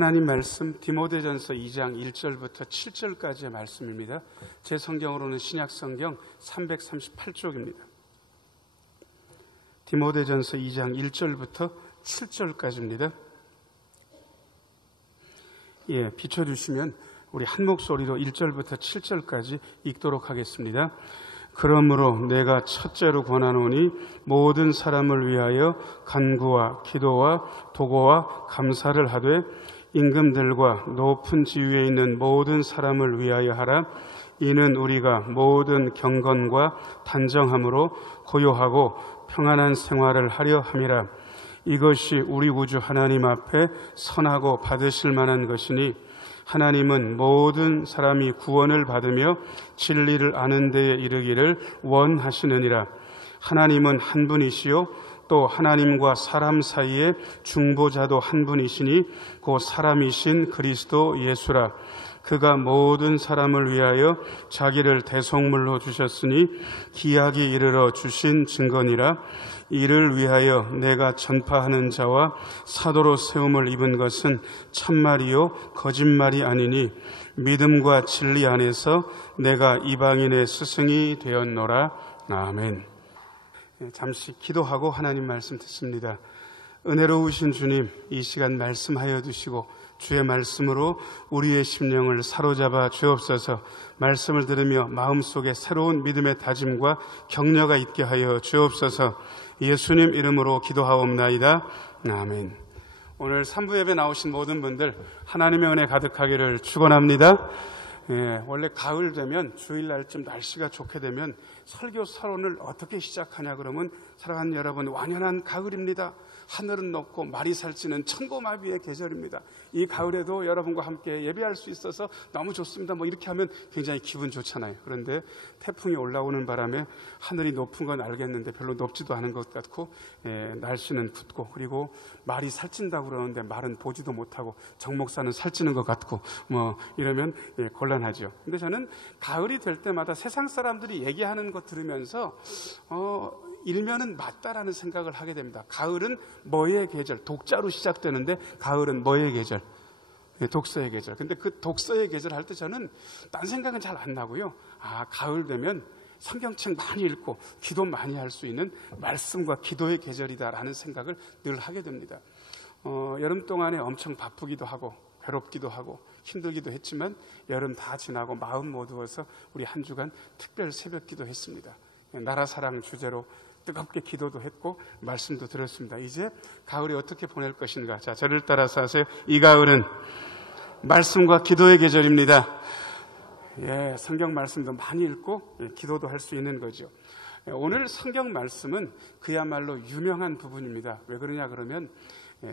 하나님 말씀 디모데전서 2장 1절부터 7절까지의 말씀입니다. 제 성경으로는 신약성경 338쪽입니다. 디모데전서 2장 1절부터 7절까지입니다. 비춰주시면 우리 한 목소리로 1절부터 7절까지 읽도록 하겠습니다. 그러므로 내가 첫째로 권하노니 모든 사람을 위하여 간구와 기도와 도고와 감사를 하되 임금들과 높은 지위에 있는 모든 사람을 위하여 하라. 이는 우리가 모든 경건과 단정함으로 고요하고 평안한 생활을 하려 함이라. 이것이 우리 구주 하나님 앞에 선하고 받으실 만한 것이니 하나님은 모든 사람이 구원을 받으며 진리를 아는 데에 이르기를 원하시느니라. 하나님은 한 분이시요 또 하나님과 사람 사이에 중보자도 한 분이시니 곧 사람이신 그리스도 예수라. 그가 모든 사람을 위하여 자기를 대속물로 주셨으니 기약이 이르러 주신 증거니라. 이를 위하여 내가 전파하는 자와 사도로 세움을 입은 것은 참말이요 거짓말이 아니니 믿음과 진리 안에서 내가 이방인의 스승이 되었노라. 아멘. 잠시 기도하고 하나님 말씀 듣습니다. 은혜로우신 주님, 이 시간 말씀하여 주시고 주의 말씀으로 우리의 심령을 사로잡아 주옵소서. 말씀을 들으며 마음속에 새로운 믿음의 다짐과 격려가 있게 하여 주옵소서. 예수님 이름으로 기도하옵나이다. 아멘. 오늘 3부 예배 나오신 모든 분들 하나님의 은혜 가득하기를 축원합니다. 원래 가을 되면 주일날쯤 날씨가 좋게 되면 설교 서론을 어떻게 시작하냐 그러면 사랑하는 여러분, 완연한 가을입니다. 하늘은 높고 말이 살찌는 천고마비의 계절입니다. 이 가을에도 여러분과 함께 예배할 수 있어서 너무 좋습니다. 이렇게 하면 굉장히 기분 좋잖아요. 그런데 태풍이 올라오는 바람에 하늘이 높은 건 알겠는데 별로 높지도 않은 것 같고 날씨는 굳고 그리고 말이 살찐다고 그러는데 말은 보지도 못하고 정목사는 살찌는 것 같고 이러면 곤란하죠. 근데 저는 가을이 될 때마다 세상 사람들이 얘기하는 것 들으면서 일면은 맞다라는 생각을 하게 됩니다. 가을은 뭐의 계절? 독자로 시작되는데 가을은 뭐의 계절? 독서의 계절. 근데 그 독서의 계절 할 때 저는 딴 생각은 잘 안 나고요. 가을 되면 성경책 많이 읽고 기도 많이 할 수 있는 말씀과 기도의 계절이다라는 생각을 늘 하게 됩니다. 여름 동안에 엄청 바쁘기도 하고 괴롭기도 하고 힘들기도 했지만 여름 다 지나고 마음 모두어서 우리 한 주간 특별 새벽 기도했습니다. 나라 사랑 주제로 뜨겁게 기도도 했고 말씀도 들었습니다. 이제 가을에 어떻게 보낼 것인가? 자, 저를 따라서 하세요. 이 가을은 말씀과 기도의 계절입니다. 성경 말씀도 많이 읽고 기도도 할 수 있는 거죠. 오늘 성경 말씀은 그야말로 유명한 부분입니다. 왜 그러냐 그러면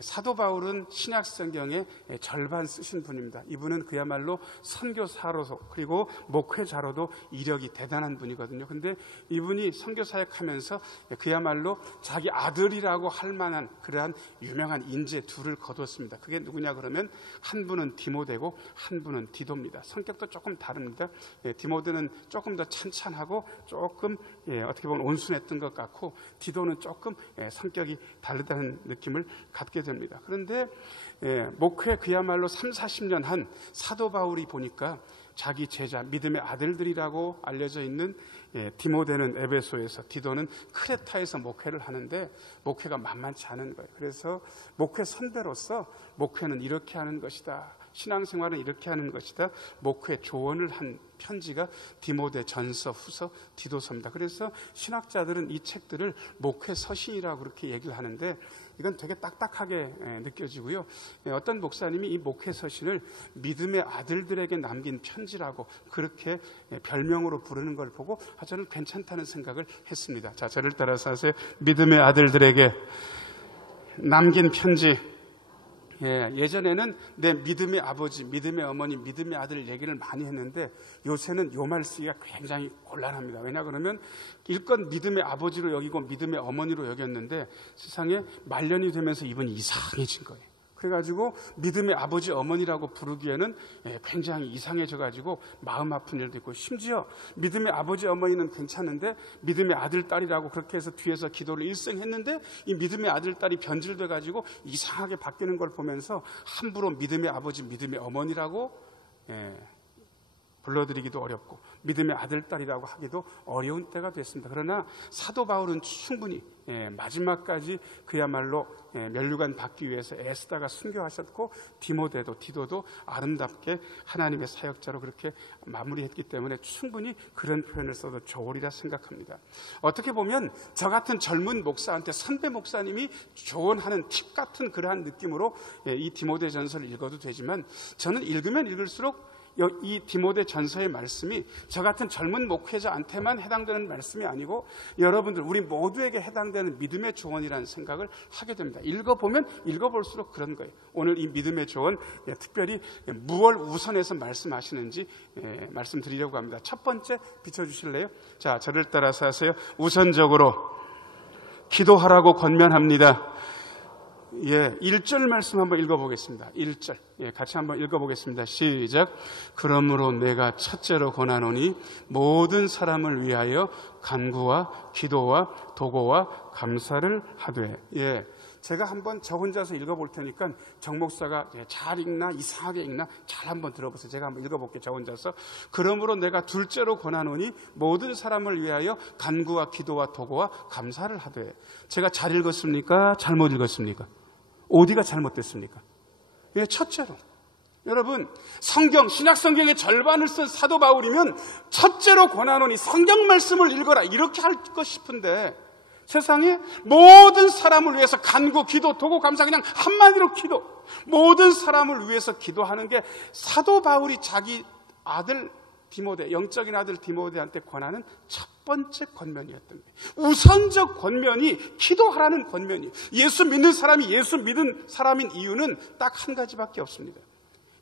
사도 바울은 신약 성경의 절반 쓰신 분입니다. 이분은 그야말로 선교사로서 그리고 목회자로도 이력이 대단한 분이거든요. 근데 이분이 선교 사역하면서 그야말로 자기 아들이라고 할 만한 그러한 유명한 인재 둘을 거뒀습니다. 그게 누구냐 그러면 한 분은 디모데고 한 분은 디도입니다. 성격도 조금 다릅니다. 디모데는 조금 더 찬찬하고 조금 어떻게 보면 온순했던 것 같고 디도는 조금 성격이 다르다는 느낌을 갖게 됩니다. 그런데 목회 그야말로 30-40년 한 사도 바울이 보니까 자기 제자 믿음의 아들들이라고 알려져 있는 디모데는 에베소에서 디도는 크레타에서 목회를 하는데 목회가 만만치 않은 거예요. 그래서 목회 선배로서 목회는 이렇게 하는 것이다. 신앙생활은 이렇게 하는 것이다. 목회 조언을 한 편지가 디모데 전서, 후서, 디도서입니다. 그래서 신학자들은 이 책들을 목회 서신이라고 그렇게 얘기를 하는데 이건 되게 딱딱하게 느껴지고요. 어떤 목사님이 이 목회 서신을 믿음의 아들들에게 남긴 편지라고 그렇게 별명으로 부르는 걸 보고 저는 괜찮다는 생각을 했습니다. 자, 저를 따라서 하세요. 믿음의 아들들에게 남긴 편지. 예전에는 내 믿음의 아버지, 믿음의 어머니, 믿음의 아들 얘기를 많이 했는데 요새는 요 말 쓰기가 굉장히 곤란합니다. 왜냐 그러면 일껏 믿음의 아버지로 여기고 믿음의 어머니로 여겼는데 세상에 말년이 되면서 이분이 이상해진 거예요. 그래가지고 믿음의 아버지 어머니라고 부르기에는 굉장히 이상해져가지고 마음 아픈 일도 있고, 심지어 믿음의 아버지 어머니는 괜찮은데 믿음의 아들 딸이라고 그렇게 해서 뒤에서 기도를 일승했는데 이 믿음의 아들 딸이 변질돼가지고 이상하게 바뀌는 걸 보면서 함부로 믿음의 아버지 믿음의 어머니라고 불러드리기도 어렵고 믿음의 아들, 딸이라고 하기도 어려운 때가 됐습니다. 그러나 사도 바울은 충분히 마지막까지 그야말로 면류관 받기 위해서 애쓰다가 순교하셨고, 디도도 아름답게 하나님의 사역자로 그렇게 마무리했기 때문에 충분히 그런 표현을 써도 좋으리라 생각합니다. 어떻게 보면 저 같은 젊은 목사한테 선배 목사님이 조언하는 팁 같은 그러한 느낌으로 이 디모데전서를 읽어도 되지만, 저는 읽으면 읽을수록 이 디모데 전서의 말씀이 저 같은 젊은 목회자한테만 해당되는 말씀이 아니고 여러분들, 우리 모두에게 해당되는 믿음의 조언이라는 생각을 하게 됩니다. 읽어보면 읽어볼수록 그런 거예요. 오늘 이 믿음의 조언, 특별히 무엇 우선해서 말씀하시는지 말씀드리려고 합니다. 첫 번째 비춰주실래요? 자, 저를 따라서 하세요. 우선적으로 기도하라고 권면합니다. 1절 말씀 한번 읽어보겠습니다. 1절. 같이 한번 읽어보겠습니다. 시작. 그러므로 내가 첫째로 권하노니 모든 사람을 위하여 간구와 기도와 도고와 감사를 하되. 제가 한번 저 혼자서 읽어볼 테니까 정 목사가 잘 읽나 이상하게 읽나 잘 한번 들어보세요. 제가 한번 읽어볼게요. 저 혼자서. 그러므로 내가 둘째로 권하노니 모든 사람을 위하여 간구와 기도와 도고와 감사를 하되. 제가 잘 읽었습니까? 잘못 읽었습니까? 어디가 잘못됐습니까? 첫째로. 여러분, 신약 성경의 절반을 쓴 사도 바울이면 첫째로 권하노니 성경 말씀을 읽어라 이렇게 할 것 싶은데, 세상에 모든 사람을 위해서 간구, 기도, 도고, 감사, 그냥 한마디로 기도, 모든 사람을 위해서 기도하는 게 사도 바울이 자기 아들 디모데, 영적인 아들 디모데한테 권하는 첫 번째 권면이었던 거예요. 우선적 권면이 기도하라는 권면이에요. 예수 믿는 사람이 예수 믿는 사람인 이유는 딱 한 가지밖에 없습니다.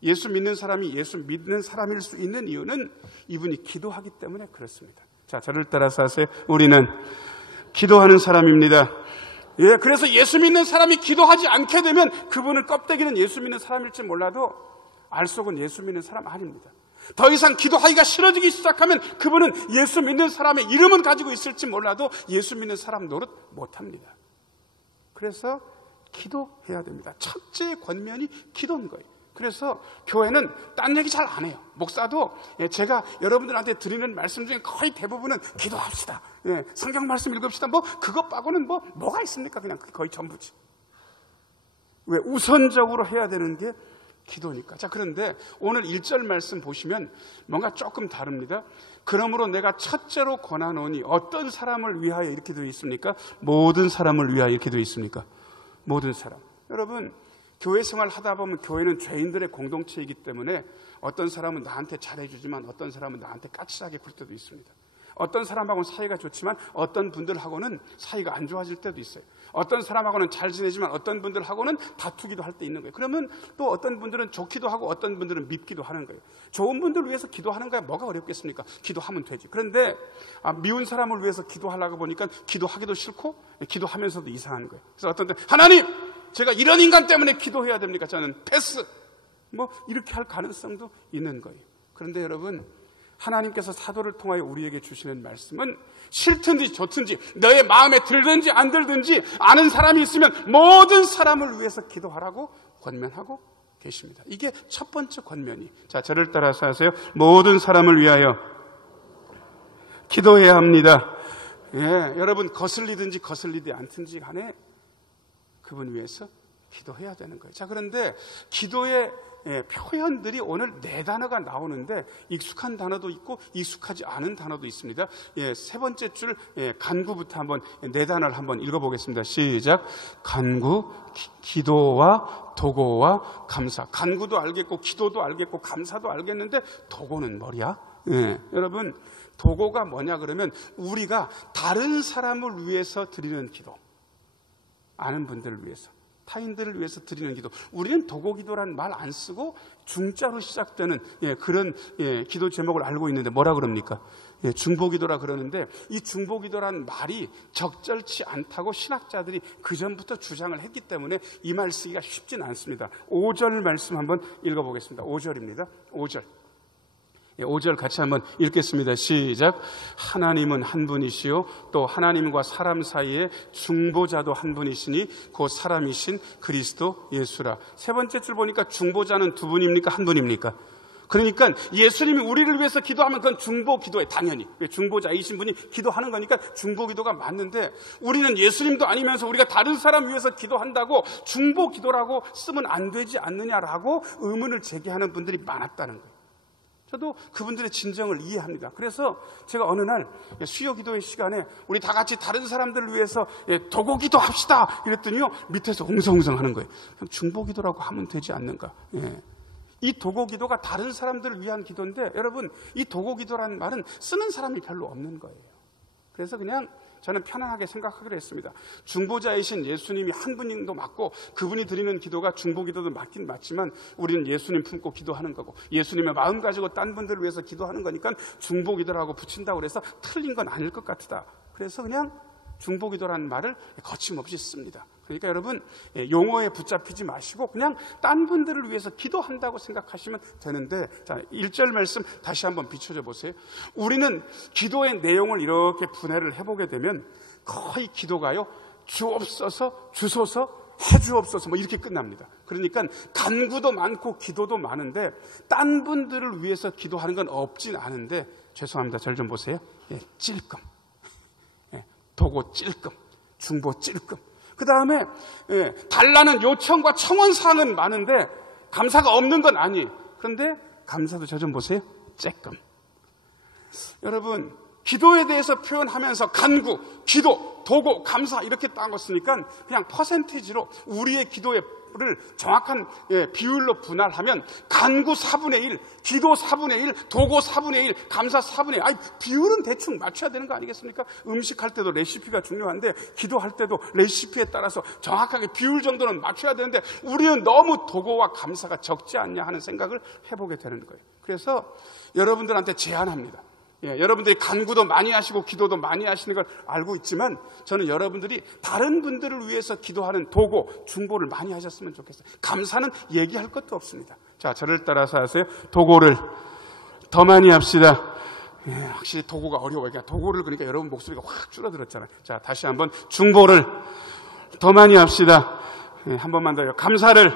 예수 믿는 사람이 예수 믿는 사람일 수 있는 이유는 이분이 기도하기 때문에 그렇습니다. 자, 저를 따라서 하세요. 우리는 기도하는 사람입니다. 그래서 예수 믿는 사람이 기도하지 않게 되면 그분은 껍데기는 예수 믿는 사람일지 몰라도 알 속은 예수 믿는 사람 아닙니다. 더 이상 기도하기가 싫어지기 시작하면 그분은 예수 믿는 사람의 이름은 가지고 있을지 몰라도 예수 믿는 사람 노릇 못합니다. 그래서 기도해야 됩니다. 첫째 권면이 기도인 거예요. 그래서 교회는 딴 얘기 잘 안 해요. 목사도 제가 여러분들한테 드리는 말씀 중에 거의 대부분은 기도합시다, 성경 말씀 읽읍시다, 그것 빠고는 뭐가 있습니까? 그냥 거의 전부지. 왜? 우선적으로 해야 되는 게 기도니까. 자, 그런데 오늘 1절 말씀 보시면 뭔가 조금 다릅니다. 그러므로 내가 첫째로 권하노니, 어떤 사람을 위하여 이렇게 되어 있습니까? 모든 사람을 위하여 이렇게 되어 있습니까? 모든 사람. 여러분, 교회 생활 하다 보면 교회는 죄인들의 공동체이기 때문에 어떤 사람은 나한테 잘해주지만 어떤 사람은 나한테 까칠하게 굴 때도 있습니다. 어떤 사람하고는 사이가 좋지만 어떤 분들하고는 사이가 안 좋아질 때도 있어요. 어떤 사람하고는 잘 지내지만 어떤 분들하고는 다투기도 할 때 있는 거예요. 그러면 또 어떤 분들은 좋기도 하고 어떤 분들은 밉기도 하는 거예요. 좋은 분들 위해서 기도하는 거야 뭐가 어렵겠습니까? 기도하면 되지. 그런데 미운 사람을 위해서 기도하려고 보니까 기도하기도 싫고 기도하면서도 이상한 거예요. 그래서 어떤 때 하나님, 제가 이런 인간 때문에 기도해야 됩니까? 저는 패스. 이렇게 할 가능성도 있는 거예요. 그런데 여러분, 하나님께서 사도를 통하여 우리에게 주시는 말씀은 싫든지 좋든지 너의 마음에 들든지 안 들든지 아는 사람이 있으면 모든 사람을 위해서 기도하라고 권면하고 계십니다. 이게 첫 번째 권면이. 자, 저를 따라서 하세요. 모든 사람을 위하여 기도해야 합니다. 여러분, 거슬리든지 거슬리지 않든지 간에 그분 위해서 기도해야 되는 거예요. 자, 그런데 기도의 표현들이 오늘 4단어가 나오는데 익숙한 단어도 있고 익숙하지 않은 단어도 있습니다. 세 번째 줄 간구부터 한번 4단어를 한번 읽어보겠습니다. 시작. 간구, 기도와 도고와 감사. 간구도 알겠고 기도도 알겠고 감사도 알겠는데 도고는 뭐야? 여러분, 도고가 뭐냐 그러면 우리가 다른 사람을 위해서 드리는 기도. 아는 분들을 위해서, 타인들을 위해서 드리는 기도. 우리는 도고기도란 말 안 쓰고 중자로 시작되는 그런 기도 제목을 알고 있는데 뭐라 그럽니까? 중보기도라 그러는데, 이 중보기도란 말이 적절치 않다고 신학자들이 그전부터 주장을 했기 때문에 이 말 쓰기가 쉽지는 않습니다. 5절 말씀 한번 읽어보겠습니다. 5절입니다. 5절. 5절 같이 한번 읽겠습니다. 시작. 하나님은 한 분이시요 또 하나님과 사람 사이에 중보자도 한 분이시니 곧 사람이신 그리스도 예수라. 세 번째 줄 보니까 중보자는 두 분입니까? 한 분입니까? 그러니까 예수님이 우리를 위해서 기도하면 그건 중보 기도에 당연히 중보자이신 분이 기도하는 거니까 중보 기도가 맞는데, 우리는 예수님도 아니면서 우리가 다른 사람 위해서 기도한다고 중보 기도라고 쓰면 안 되지 않느냐라고 의문을 제기하는 분들이 많았다는 거예요. 저도 그분들의 진정을 이해합니다. 그래서 제가 어느 날 수요 기도의 시간에 우리 다 같이 다른 사람들을 위해서 도고 기도합시다 이랬더니요, 밑에서 웅성웅성 하는 거예요. 그럼 중보 기도라고 하면 되지 않는가. 이 도고 기도가 다른 사람들을 위한 기도인데, 여러분, 이 도고 기도라는 말은 쓰는 사람이 별로 없는 거예요. 그래서 그냥 저는 편안하게 생각하기로 했습니다. 중보자이신 예수님이 한 분도 맞고, 그분이 드리는 기도가 중보 기도도 맞긴 맞지만 우리는 예수님 품고 기도하는 거고, 예수님의 마음 가지고 딴 분들을 위해서 기도하는 거니까 중보 기도라고 붙인다고 해서 틀린 건 아닐 것 같다. 그래서 그냥 중보 기도라는 말을 거침없이 씁니다. 그러니까 여러분, 용어에 붙잡히지 마시고 그냥 딴 분들을 위해서 기도한다고 생각하시면 되는데, 자, 1절 말씀 다시 한번 비춰줘 보세요. 우리는 기도의 내용을 이렇게 분해를 해보게 되면 거의 기도가요, 주옵소서, 주소서, 해주옵소서 뭐 이렇게 끝납니다. 그러니까 간구도 많고 기도도 많은데 딴 분들을 위해서 기도하는 건 없진 않은데, 죄송합니다. 절 좀 보세요. 찔끔, 도고 찔끔, 중보 찔끔. 그 다음에 달라는 요청과 청원사항은 많은데 감사가 없는 건 아니에요. 그런데 감사도 저 좀 보세요. 쬐끔. 여러분, 기도에 대해서 표현하면서 간구, 기도, 도고, 감사 이렇게 딴 쓰니까 그냥 퍼센티지로 우리의 기도를 정확한 비율로 분할하면 간구 4분의 1, 기도 4분의 1, 도고 4분의 1, 감사 4분의 1. 아니, 비율은 대충 맞춰야 되는 거 아니겠습니까? 음식할 때도 레시피가 중요한데 기도할 때도 레시피에 따라서 정확하게 비율 정도는 맞춰야 되는데 우리는 너무 도고와 감사가 적지 않냐 하는 생각을 해보게 되는 거예요. 그래서 여러분들한테 제안합니다. 여러분들이 간구도 많이 하시고 기도도 많이 하시는 걸 알고 있지만 저는 여러분들이 다른 분들을 위해서 기도하는 도고, 중보를 많이 하셨으면 좋겠어요. 감사는 얘기할 것도 없습니다. 자, 저를 따라서 하세요. 도고를 더 많이 합시다. 확실히 도고가 어려워요. 도고를 그러니까 여러분 목소리가 확 줄어들었잖아요. 자, 다시 한번 중보를 더 많이 합시다. 한 번만 더요. 감사를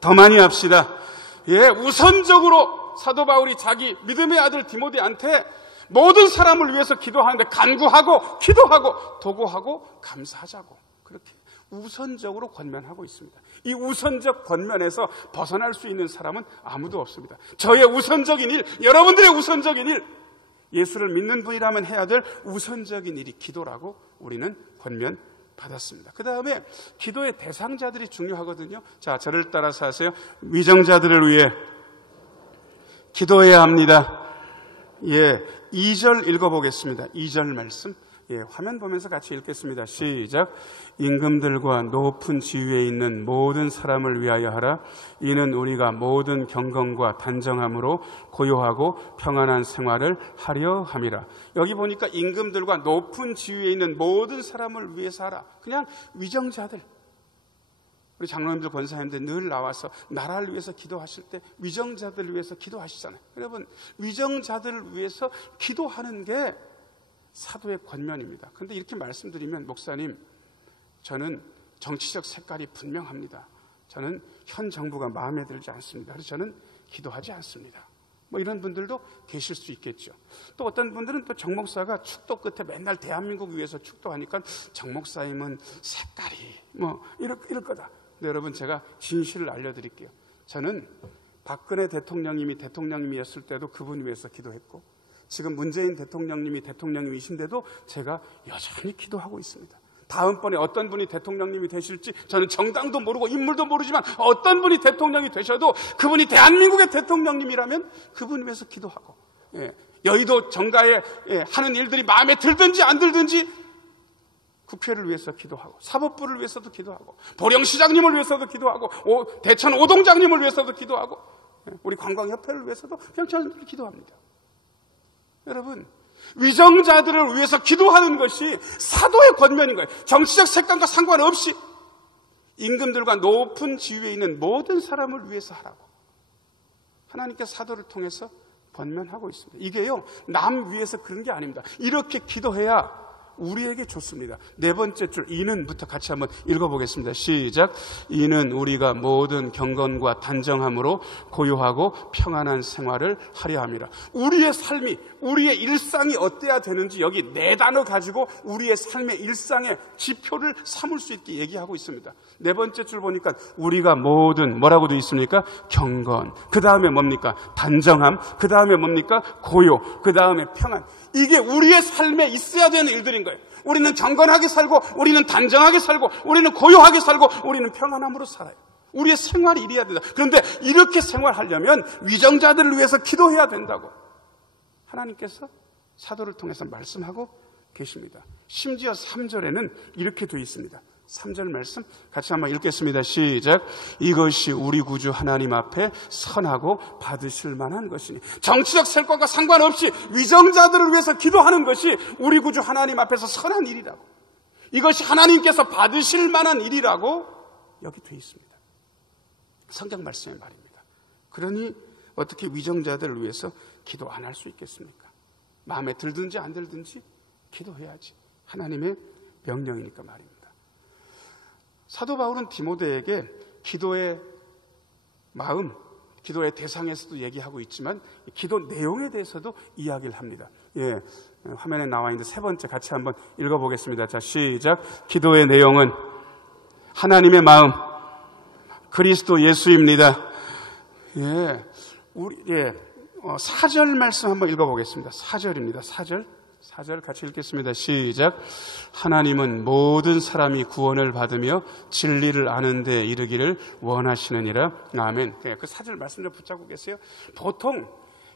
더 많이 합시다. 우선적으로 사도 바울이 자기 믿음의 아들 디모데한테 모든 사람을 위해서 기도하는데 간구하고 기도하고 도고하고 감사하자고 그렇게 우선적으로 권면하고 있습니다. 이 우선적 권면에서 벗어날 수 있는 사람은 아무도 없습니다. 저의 우선적인 일, 여러분들의 우선적인 일, 예수를 믿는 분이라면 해야 될 우선적인 일이 기도라고 우리는 권면받았습니다. 그 다음에 기도의 대상자들이 중요하거든요. 자, 저를 따라서 하세요. 위정자들을 위해 기도해야 합니다. 2절 읽어보겠습니다. 2절 말씀. 화면 보면서 같이 읽겠습니다. 시작. 임금들과 높은 지위에 있는 모든 사람을 위하여 하라. 이는 우리가 모든 경건과 단정함으로 고요하고 평안한 생활을 하려 함이라. 여기 보니까 임금들과 높은 지위에 있는 모든 사람을 위해서 하라. 그냥 위정자들. 우리 장로님들, 권사님들 늘 나와서 나라를 위해서 기도하실 때 위정자들을 위해서 기도하시잖아요. 여러분, 위정자들을 위해서 기도하는 게 사도의 권면입니다. 그런데 이렇게 말씀드리면, 목사님, 저는 정치적 색깔이 분명합니다. 저는 현 정부가 마음에 들지 않습니다. 그래서 저는 기도하지 않습니다. 뭐 이런 분들도 계실 수 있겠죠. 또 어떤 분들은 또 정 목사가 축도 끝에 맨날 대한민국 위해서 축도하니까 정 목사님은 색깔이 뭐 이럴 거다. 근데 여러분, 제가 진실을 알려드릴게요. 저는 박근혜 대통령님이 대통령님이었을 때도 그분 위해서 기도했고, 지금 문재인 대통령님이 대통령님이신데도 제가 여전히 기도하고 있습니다. 다음번에 어떤 분이 대통령님이 되실지 저는 정당도 모르고 인물도 모르지만 어떤 분이 대통령이 되셔도 그분이 대한민국의 대통령님이라면 그분 위해서 기도하고, 여의도 정가에 하는 일들이 마음에 들든지 안 들든지 국회를 위해서 기도하고, 사법부를 위해서도 기도하고, 보령시장님을 위해서도 기도하고, 대천 오동장님을 위해서도 기도하고, 우리 관광협회를 위해서도 그냥 저는 기도합니다. 여러분, 위정자들을 위해서 기도하는 것이 사도의 권면인 거예요. 정치적 색깔과 상관없이 임금들과 높은 지위에 있는 모든 사람을 위해서 하라고 하나님께 사도를 통해서 권면하고 있습니다. 이게요, 남 위해서 그런 게 아닙니다. 이렇게 기도해야 우리에게 좋습니다. 네 번째 줄 이는부터 같이 한번 읽어보겠습니다. 시작. 이는 우리가 모든 경건과 단정함으로 고요하고 평안한 생활을 하려 함이라. 우리의 삶이, 우리의 일상이 어때야 되는지 여기 네 단어 가지고 우리의 삶의 일상의 지표를 삼을 수 있게 얘기하고 있습니다. 네 번째 줄 보니까 우리가 모든 뭐라고 되어 있습니까? 경건. 그 다음에 뭡니까? 단정함. 그 다음에 뭡니까? 고요. 그 다음에 평안. 이게 우리의 삶에 있어야 되는 일들인 거예요. 우리는 경건하게 살고, 우리는 단정하게 살고, 우리는 고요하게 살고, 우리는 평안함으로 살아요. 우리의 생활이 이래야 된다. 그런데 이렇게 생활하려면 위정자들을 위해서 기도해야 된다고 하나님께서 사도를 통해서 말씀하고 계십니다. 심지어 3절에는 이렇게 되어 있습니다. 3절 말씀 같이 한번 읽겠습니다. 시작. 이것이 우리 구주 하나님 앞에 선하고 받으실 만한 것이니. 정치적 색깔과 상관없이 위정자들을 위해서 기도하는 것이 우리 구주 하나님 앞에서 선한 일이라고, 이것이 하나님께서 받으실 만한 일이라고 여기 되어 있습니다. 성경 말씀의 말입니다. 그러니 어떻게 위정자들을 위해서 기도 안 할 수 있겠습니까? 마음에 들든지 안 들든지 기도해야지. 하나님의 명령이니까 말입니다. 사도 바울은 디모데에게 기도의 마음, 기도의 대상에서도 얘기하고 있지만 기도 내용에 대해서도 이야기를 합니다. 화면에 나와 있는데 세 번째 같이 한번 읽어보겠습니다. 자, 시작. 기도의 내용은 하나님의 마음, 그리스도 예수입니다. 4절 말씀 한번 읽어보겠습니다. 4절입니다. 4절 같이 읽겠습니다. 시작. 하나님은 모든 사람이 구원을 받으며 진리를 아는 데 이르기를 원하시느니라. 아멘. 그 4절 말씀 좀 붙잡고 계세요. 보통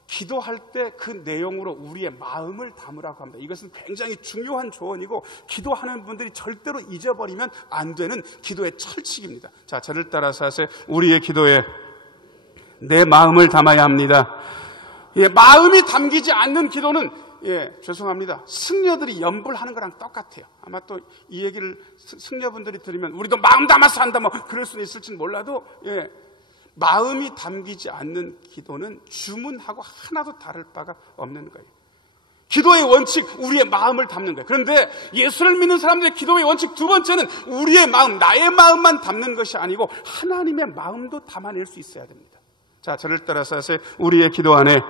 기도할 때 그 내용으로 우리의 마음을 담으라고 합니다. 이것은 굉장히 중요한 조언이고 기도하는 분들이 절대로 잊어버리면 안 되는 기도의 철칙입니다. 자, 저를 따라서 하세요. 우리의 기도에 내 마음을 담아야 합니다. 마음이 담기지 않는 기도는 죄송합니다. 승려들이 연불하는 거랑 똑같아요. 아마 또 이 얘기를 승려분들이 들으면 우리도 마음 담아서 한다 뭐 그럴 수는 있을지는 몰라도 마음이 담기지 않는 기도는 주문하고 하나도 다를 바가 없는 거예요. 기도의 원칙, 우리의 마음을 담는 거예요. 그런데 예수를 믿는 사람들의 기도의 원칙 두 번째는 우리의 마음, 나의 마음만 담는 것이 아니고 하나님의 마음도 담아낼 수 있어야 됩니다. 자, 저를 따라서 하세요. 우리의 기도 안에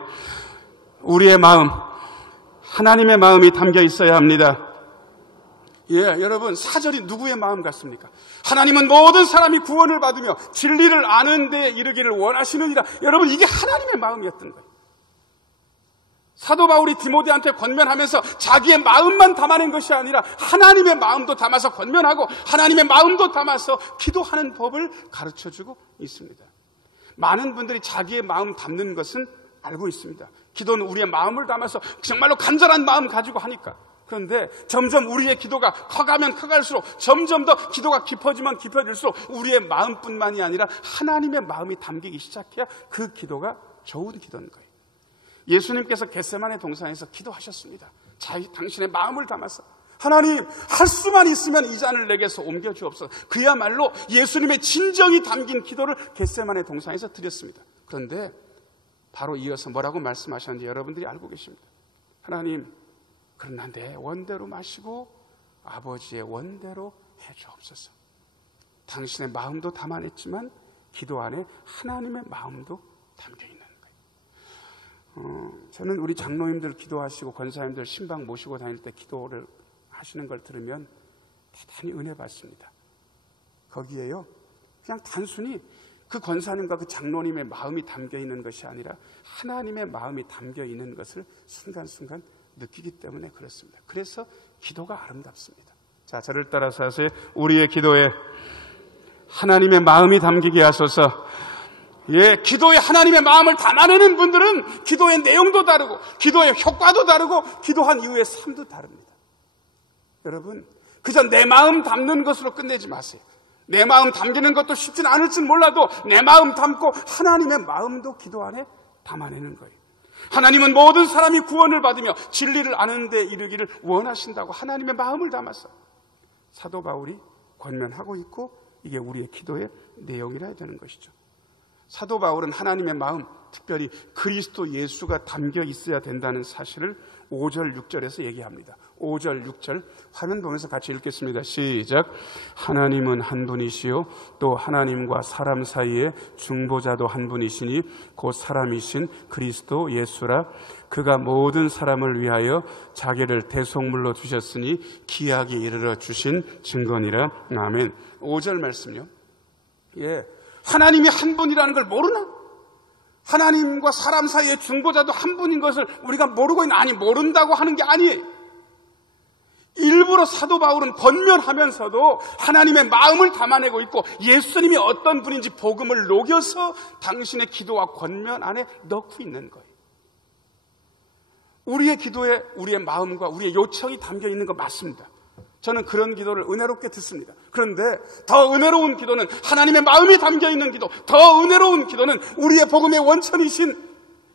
우리의 마음, 하나님의 마음이 담겨 있어야 합니다. 여러분, 4절이 누구의 마음 같습니까? 하나님은 모든 사람이 구원을 받으며 진리를 아는 데 이르기를 원하시느니라. 여러분, 이게 하나님의 마음이었던 거예요. 사도 바울이 디모데한테 권면하면서 자기의 마음만 담아낸 것이 아니라 하나님의 마음도 담아서 권면하고 하나님의 마음도 담아서 기도하는 법을 가르쳐주고 있습니다. 많은 분들이 자기의 마음 담는 것은 알고 있습니다. 기도는 우리의 마음을 담아서 정말로 간절한 마음 가지고 하니까. 그런데 점점 우리의 기도가 커가면 커갈수록 점점 더 기도가 깊어지면 깊어질수록 우리의 마음뿐만이 아니라 하나님의 마음이 담기기 시작해야 그 기도가 좋은 기도인 거예요. 예수님께서 겟세마네 동산에서 기도하셨습니다. 당신의 마음을 담아서 하나님, 할 수만 있으면 이 잔을 내게서 옮겨주옵소서. 그야말로 예수님의 진정이 담긴 기도를 겟세마네 동산에서 드렸습니다. 그런데 바로 이어서 뭐라고 말씀하셨는지 여러분들이 알고 계십니다. 하나님, 그러나 내 원대로 마시고 아버지의 원대로 해주옵소서. 당신의 마음도 담아냈지만 기도 안에 하나님의 마음도 담겨있는 거예요. 저는 우리 장로님들 기도하시고 권사님들 신방 모시고 다닐 때 기도를 하시는 걸 들으면 대단히 은혜 받습니다. 거기에요, 그냥 단순히 그 권사님과 그 장로님의 마음이 담겨있는 것이 아니라 하나님의 마음이 담겨있는 것을 순간순간 느끼기 때문에 그렇습니다. 그래서 기도가 아름답습니다. 자, 저를 따라서 하세요. 우리의 기도에 하나님의 마음이 담기게 하소서. 기도에 하나님의 마음을 담아내는 분들은 기도의 내용도 다르고 기도의 효과도 다르고 기도한 이후의 삶도 다릅니다. 여러분, 그저 내 마음 담는 것으로 끝내지 마세요. 내 마음 담기는 것도 쉽진 않을진 몰라도 내 마음 담고 하나님의 마음도 기도 안에 담아내는 거예요. 하나님은 모든 사람이 구원을 받으며 진리를 아는 데 이르기를 원하신다고 하나님의 마음을 담아서 사도 바울이 권면하고 있고, 이게 우리의 기도의 내용이라 해야 되는 것이죠. 사도 바울은 하나님의 마음, 특별히 그리스도 예수가 담겨 있어야 된다는 사실을 5절, 6절에서 얘기합니다. 5절, 6절 화면 보면서 같이 읽겠습니다. 시작. 하나님은 한 분이시요 또 하나님과 사람 사이에 중보자도 한 분이시니 곧 사람이신 그리스도 예수라. 그가 모든 사람을 위하여 자기를 대속물로 주셨으니 기약이 이르러 주신 증거니라. 아멘. 5절 말씀요. 하나님이 한 분이라는 걸 모르나? 하나님과 사람 사이의 중보자도 한 분인 것을 우리가 모르고 있는, 아니 모른다고 하는 게 아니에요. 일부러 사도 바울은 권면하면서도 하나님의 마음을 담아내고 있고 예수님이 어떤 분인지 복음을 녹여서 당신의 기도와 권면 안에 넣고 있는 거예요. 우리의 기도에 우리의 마음과 우리의 요청이 담겨 있는 거 맞습니다. 저는 그런 기도를 은혜롭게 듣습니다. 그런데 더 은혜로운 기도는 하나님의 마음이 담겨 있는 기도, 더 은혜로운 기도는 우리의 복음의 원천이신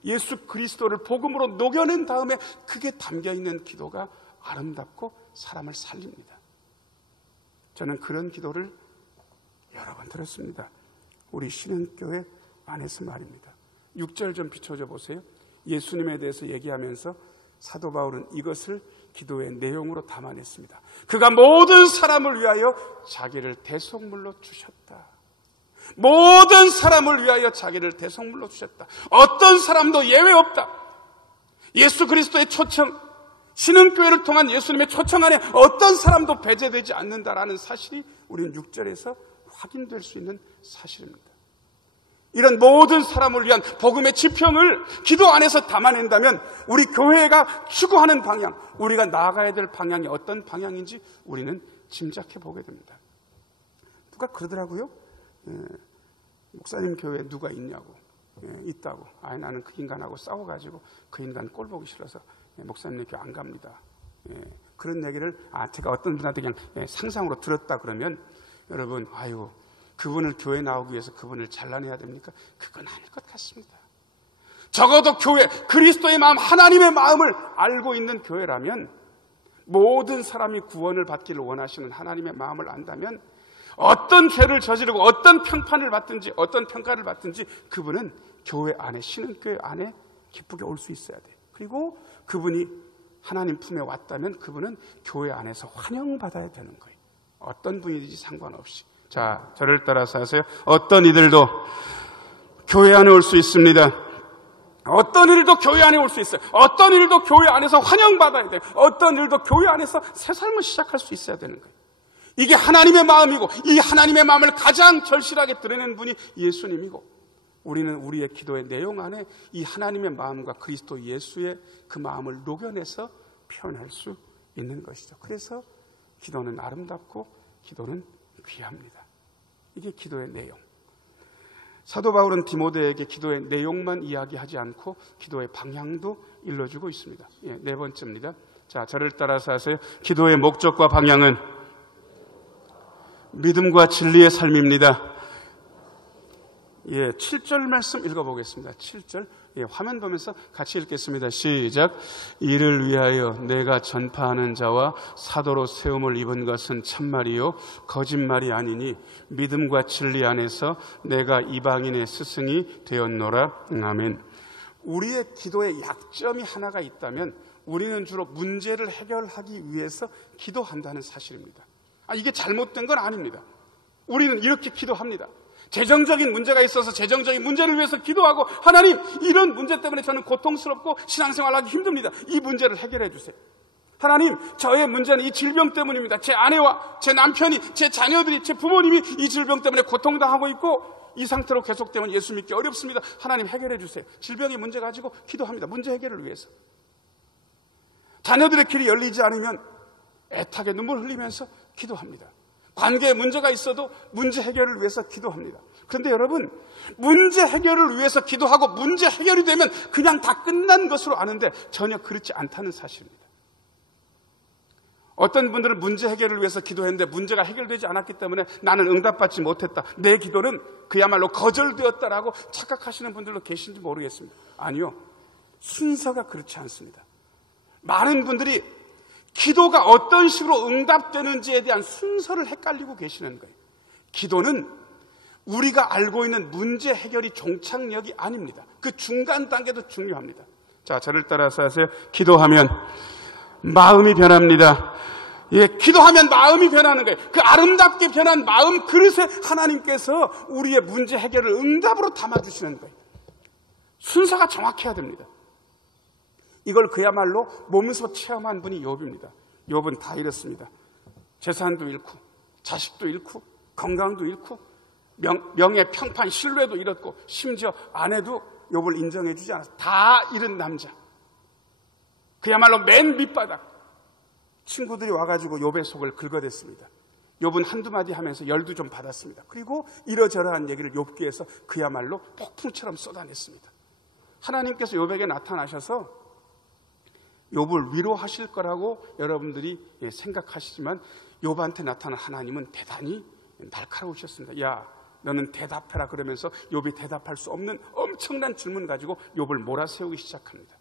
예수 그리스도를 복음으로 녹여낸 다음에 그게 담겨 있는 기도가 아름답고 사람을 살립니다. 저는 그런 기도를 여러 번 들었습니다. 우리 신흥교회 안에서 말입니다. 6절 좀 비춰줘 보세요. 예수님에 대해서 얘기하면서 사도 바울은 이것을 기도의 내용으로 담아냈습니다. 그가 모든 사람을 위하여 자기를 대속물로 주셨다. 모든 사람을 위하여 자기를 대속물로 주셨다. 어떤 사람도 예외 없다. 예수 그리스도의 초청, 신흥교회를 통한 예수님의 초청 안에 어떤 사람도 배제되지 않는다라는 사실이 우리는 6절에서 확인될 수 있는 사실입니다. 이런 모든 사람을 위한 복음의 지평을 기도 안에서 담아낸다면 우리 교회가 추구하는 방향, 우리가 나아가야 될 방향이 어떤 방향인지 우리는 짐작해 보게 됩니다. 누가 그러더라고요. 목사님 교회에 누가 있냐고. 있다고. 나는 그 인간하고 싸워가지고 그 인간 꼴 보기 싫어서 목사님 교회 안 갑니다. 그런 얘기를 제가 어떤 분한테 그냥 상상으로 들었다 그러면 여러분, 그분을 교회 나오기 위해서 그분을 잘라내야 됩니까? 그건 아닐 것 같습니다. 적어도 교회, 그리스도의 마음, 하나님의 마음을 알고 있는 교회라면, 모든 사람이 구원을 받기를 원하시는 하나님의 마음을 안다면 어떤 죄를 저지르고 어떤 평판을 받든지 어떤 평가를 받든지 그분은 교회 안에, 신흥교회 안에 기쁘게 올 수 있어야 돼요. 그리고 그분이 하나님 품에 왔다면 그분은 교회 안에서 환영받아야 되는 거예요. 어떤 분이든지 상관없이. 자, 저를 따라서 하세요. 어떤 이들도 교회 안에 올 수 있습니다. 어떤 일도 교회 안에 올 수 있어요. 어떤 일도 교회 안에서 환영받아야 돼요. 어떤 일도 교회 안에서 새 삶을 시작할 수 있어야 되는 거예요. 이게 하나님의 마음이고, 이 하나님의 마음을 가장 절실하게 드러낸 분이 예수님이고, 우리는 우리의 기도의 내용 안에 이 하나님의 마음과 그리스도 예수의 그 마음을 녹여내서 표현할 수 있는 것이죠. 그래서 기도는 아름답고 기도는 귀합니다. 이게 기도의 내용. 사도 바울은 디모데에게 기도의 내용만 이야기하지 않고 기도의 방향도 일러주고 있습니다. 네 번째입니다. 자, 저를 따라서 하세요. 기도의 목적과 방향은 믿음과 진리의 삶입니다. 7절 말씀 읽어보겠습니다. 7절. 화면 보면서 같이 읽겠습니다. 시작. 이를 위하여 내가 전파하는 자와 사도로 세움을 입은 것은 참말이요 거짓말이 아니니 믿음과 진리 안에서 내가 이방인의 스승이 되었노라. 아멘. 우리의 기도에 약점이 하나가 있다면 우리는 주로 문제를 해결하기 위해서 기도한다는 사실입니다. 이게 잘못된 건 아닙니다. 우리는 이렇게 기도합니다. 재정적인 문제가 있어서 재정적인 문제를 위해서 기도하고, 하나님, 이런 문제 때문에 저는 고통스럽고 신앙생활하기 힘듭니다. 이 문제를 해결해 주세요. 하나님, 저의 문제는 이 질병 때문입니다. 제 아내와 제 남편이, 제 자녀들이, 제 부모님이 이 질병 때문에 고통당하고 있고 이 상태로 계속되면 예수 믿기 어렵습니다. 하나님 해결해 주세요. 질병의 문제 가지고 기도합니다. 문제 해결을 위해서. 자녀들의 길이 열리지 않으면 애타게 눈물 흘리면서 기도합니다. 관계에 문제가 있어도 문제 해결을 위해서 기도합니다. 그런데 여러분, 문제 해결을 위해서 기도하고 문제 해결이 되면 그냥 다 끝난 것으로 아는데 전혀 그렇지 않다는 사실입니다. 어떤 분들은 문제 해결을 위해서 기도했는데 문제가 해결되지 않았기 때문에 나는 응답받지 못했다, 내 기도는 그야말로 거절되었다라고 착각하시는 분들도 계신지 모르겠습니다. 아니요, 순서가 그렇지 않습니다. 많은 분들이 기도가 어떤 식으로 응답되는지에 대한 순서를 헷갈리고 계시는 거예요. 기도는 우리가 알고 있는 문제 해결이 종착역이 아닙니다. 그 중간 단계도 중요합니다. 자, 저를 따라서 하세요. 기도하면 마음이 변합니다. 예, 기도하면 마음이 변하는 거예요. 그 아름답게 변한 마음 그릇에 하나님께서 우리의 문제 해결을 응답으로 담아주시는 거예요. 순서가 정확해야 됩니다. 이걸 그야말로 몸소 체험한 분이 욥입니다. 욥은 다 잃었습니다. 재산도 잃고, 자식도 잃고, 건강도 잃고, 명예, 평판, 신뢰도 잃었고, 심지어 아내도 욥을 인정해 주지 않았어요. 다 잃은 남자. 그야말로 맨 밑바닥. 친구들이 와가지고 욥의 속을 긁어댔습니다. 욥은 한두 마디 하면서 열도 좀 받았습니다. 그리고 이러저러한 얘기를 욥기에서 그야말로 폭풍처럼 쏟아냈습니다. 하나님께서 욥에게 나타나셔서 욥을 위로하실 거라고 여러분들이 생각하시지만 욥한테 나타난 하나님은 대단히 날카로우셨습니다. 야, 너는 대답해라 그러면서 욥이 대답할 수 없는 엄청난 질문 가지고 욥을 몰아세우기 시작합니다.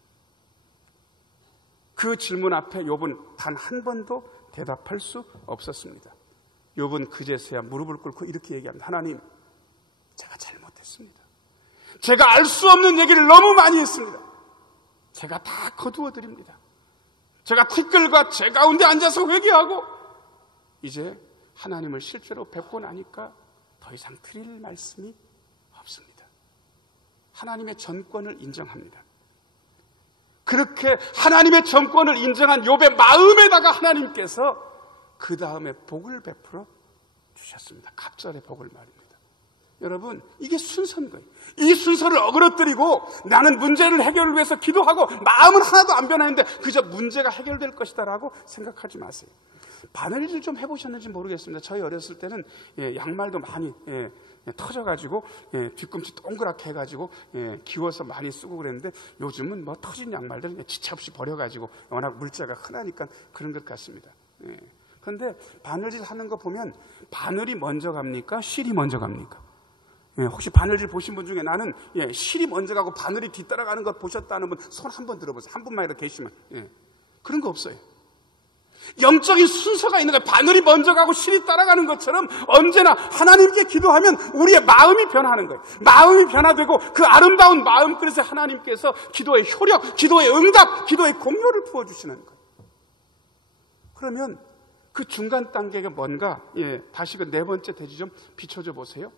그 질문 앞에 욥은 단 한 번도 대답할 수 없었습니다. 욥은 그제서야 무릎을 꿇고 이렇게 얘기합니다. 하나님, 제가 잘못했습니다. 제가 알 수 없는 얘기를 너무 많이 했습니다. 제가 다 거두어 드립니다. 제가 티끌과 제 가운데 앉아서 회개하고 이제 하나님을 실제로 뵙고 나니까 더 이상 드릴 말씀이 없습니다. 하나님의 전권을 인정합니다. 그렇게 하나님의 전권을 인정한 욥의 마음에다가 하나님께서 그 다음에 복을 베풀어 주셨습니다. 갑절의 복을 말입니다. 여러분, 이게 순서인 거예요. 이 순서를 어그러뜨리고 나는 문제를 해결을 위해서 기도하고 마음은 하나도 안 변하는데 그저 문제가 해결될 것이다라고 생각하지 마세요. 바늘질 좀 해보셨는지 모르겠습니다. 저희 어렸을 때는 양말도 많이 터져가지고 뒤꿈치 동그랗게 해가지고 기워서 많이 쓰고 그랬는데 요즘은 뭐 터진 양말들 지체 없이 버려가지고 워낙 물자가 흔하니까 그런 것 같습니다. 그런데 바늘질 하는 거 보면 바늘이 먼저 갑니까? 실이 먼저 갑니까? 혹시 바늘질 보신 분 중에 나는 실이 먼저 가고 바늘이 뒤따라가는 것 보셨다는 분 손 한 번 들어보세요. 한 분만 이렇게 계시면. 그런 거 없어요. 영적인 순서가 있는 거예요. 바늘이 먼저 가고 실이 따라가는 것처럼 언제나 하나님께 기도하면 우리의 마음이 변하는 거예요. 마음이 변화되고 그 아름다운 마음 그릇에 하나님께서 기도의 효력, 기도의 응답, 기도의 공효를 부어주시는 거예요. 그러면 그 중간 단계가 뭔가, 다시 그 네 번째 대지 좀 비춰줘 보세요.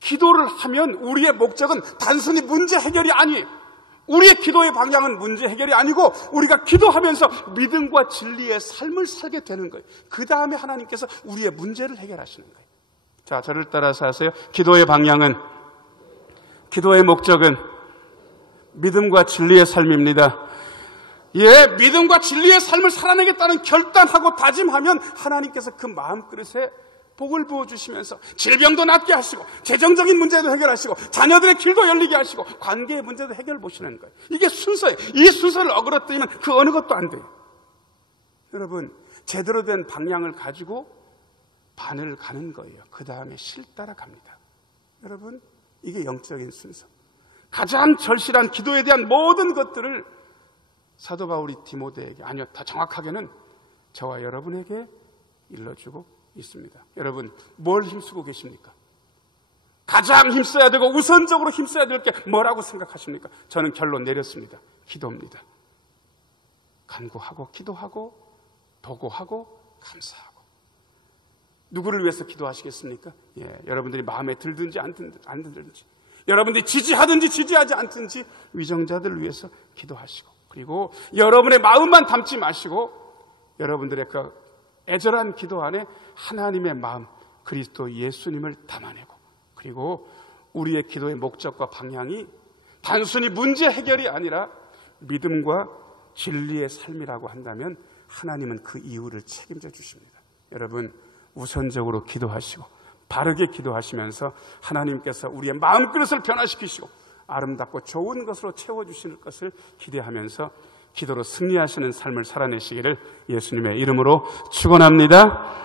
기도를 하면 우리의 목적은 단순히 문제 해결이 아니에요. 우리의 기도의 방향은 문제 해결이 아니고 우리가 기도하면서 믿음과 진리의 삶을 살게 되는 거예요. 그 다음에 하나님께서 우리의 문제를 해결하시는 거예요. 자, 저를 따라서 하세요. 기도의 방향은, 기도의 목적은 믿음과 진리의 삶입니다. 믿음과 진리의 삶을 살아내겠다는 결단하고 다짐하면 하나님께서 그 마음 그릇에 복을 부어주시면서 질병도 낫게 하시고 재정적인 문제도 해결하시고 자녀들의 길도 열리게 하시고 관계의 문제도 해결 보시는 거예요. 이게 순서예요. 이 순서를 어그러뜨리면 그 어느 것도 안 돼요. 여러분, 제대로 된 방향을 가지고 반을 가는 거예요. 그 다음에 실 따라갑니다. 여러분, 이게 영적인 순서. 가장 절실한 기도에 대한 모든 것들을 사도 바울이 디모데에게, 아니요, 더 정확하게는 저와 여러분에게 일러주고 있습니다. 여러분, 뭘 힘쓰고 계십니까? 가장 힘써야 되고 우선적으로 힘써야 될 게 뭐라고 생각하십니까? 저는 결론 내렸습니다. 기도입니다. 간구하고 기도하고 도구하고 감사하고. 누구를 위해서 기도하시겠습니까? 여러분들이 마음에 들든지 안 들든지, 여러분들이 지지하든지 지지하지 않든지 위정자들을 위해서 기도하시고, 그리고 여러분의 마음만 담지 마시고 여러분들의 그 애절한 기도 안에 하나님의 마음, 그리스도 예수님을 담아내고, 그리고 우리의 기도의 목적과 방향이 단순히 문제 해결이 아니라 믿음과 진리의 삶이라고 한다면 하나님은 그 이유를 책임져 주십니다. 여러분, 우선적으로 기도하시고 바르게 기도하시면서 하나님께서 우리의 마음그릇을 변화시키시고 아름답고 좋은 것으로 채워주실 것을 기대하면서 기도로 승리하시는 삶을 살아내시기를 예수님의 이름으로 축원합니다.